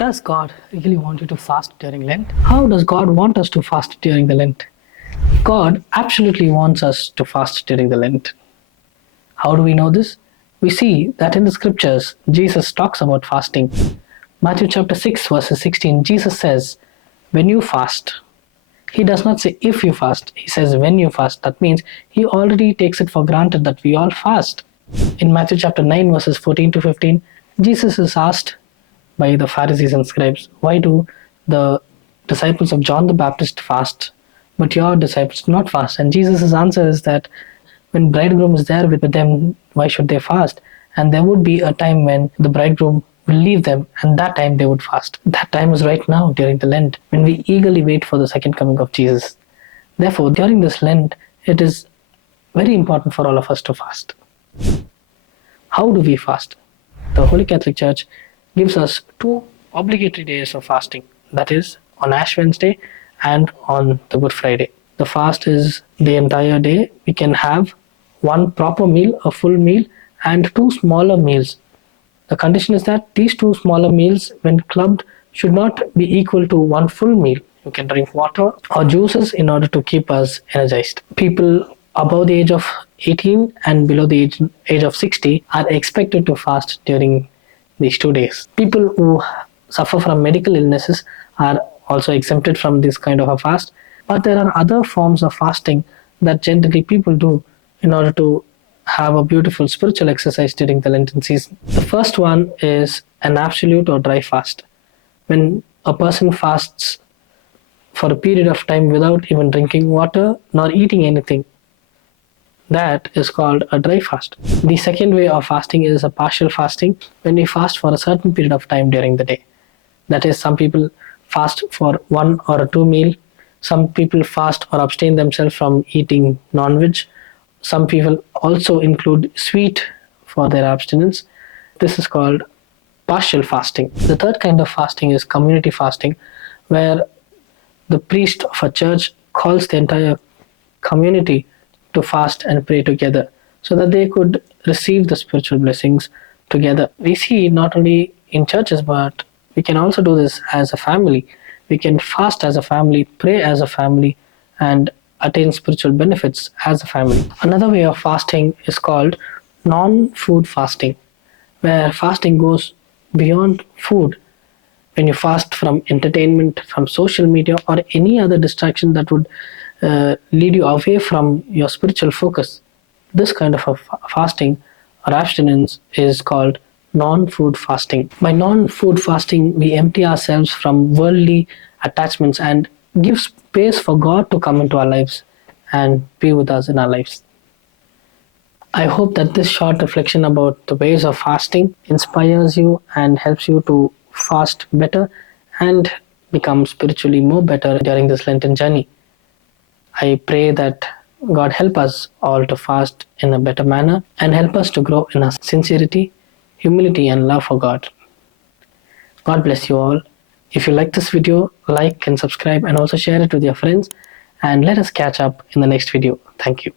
Does God really want you to fast during Lent? How does God want us to fast during the Lent? God absolutely wants us to fast during the Lent. How do we know this? We see that in the scriptures, Jesus talks about fasting. Matthew chapter 6 verses 16, Jesus says, when you fast, he does not say if you fast, he says when you fast. That means he already takes it for granted that we all fast. In Matthew chapter 9 verses 14 to 15, Jesus is asked by the Pharisees and scribes, why do the disciples of John the Baptist fast, but your disciples do not fast? And Jesus' answer is that when bridegroom is there with them, why should they fast? And there would be a time when the bridegroom will leave them, and that time they would fast. That time is right now during the Lent, when we eagerly wait for the second coming of Jesus. Therefore, during this Lent, it is very important for all of us to fast. How do we fast? The Holy Catholic Church gives us two obligatory days of fasting, that is on Ash Wednesday and on the Good Friday. The fast is the entire day. We can have one proper meal, a full meal, and two smaller meals. The condition is that these two smaller meals, when clubbed, should not be equal to one full meal. You can drink water or juices in order to keep us energized. People above the age of 18 and below the age of 60 are expected to fast during these 2 days. People who suffer from medical illnesses are also exempted from this kind of a fast. But there are other forms of fasting that generally people do in order to have a beautiful spiritual exercise during the Lenten season. The first one is an absolute or dry fast. When a person fasts for a period of time without even drinking water nor eating anything, that is called a dry fast. The second way of fasting is a partial fasting, when we fast for a certain period of time during the day. That is, some people fast for one or two meals. Some people fast or abstain themselves from eating non-veg. Some people also include sweet for their abstinence. This is called partial fasting. The third kind of fasting is community fasting, where the priest of a church calls the entire community to fast and pray together so that they could receive the spiritual blessings together. We see not only in churches, but we can also do this as a family. We can fast as a family, pray as a family, and attain spiritual benefits as a family. Another way of fasting is called non-food fasting, where fasting goes beyond food. When you fast from entertainment, from social media, or any other distraction that would lead you away from your spiritual focus, this kind of a fasting or abstinence is called non-food fasting. By non-food fasting, we empty ourselves from worldly attachments and give space for God to come into our lives and be with us in our lives. I hope that this short reflection about the ways of fasting inspires you and helps you to fast better and become spiritually more better during this Lenten journey. I pray that God help us all to fast in a better manner and help us to grow in our sincerity, humility, and love for God. God bless you all. If you like this video, like and subscribe, and also share it with your friends, and let us catch up in the next video. Thank you.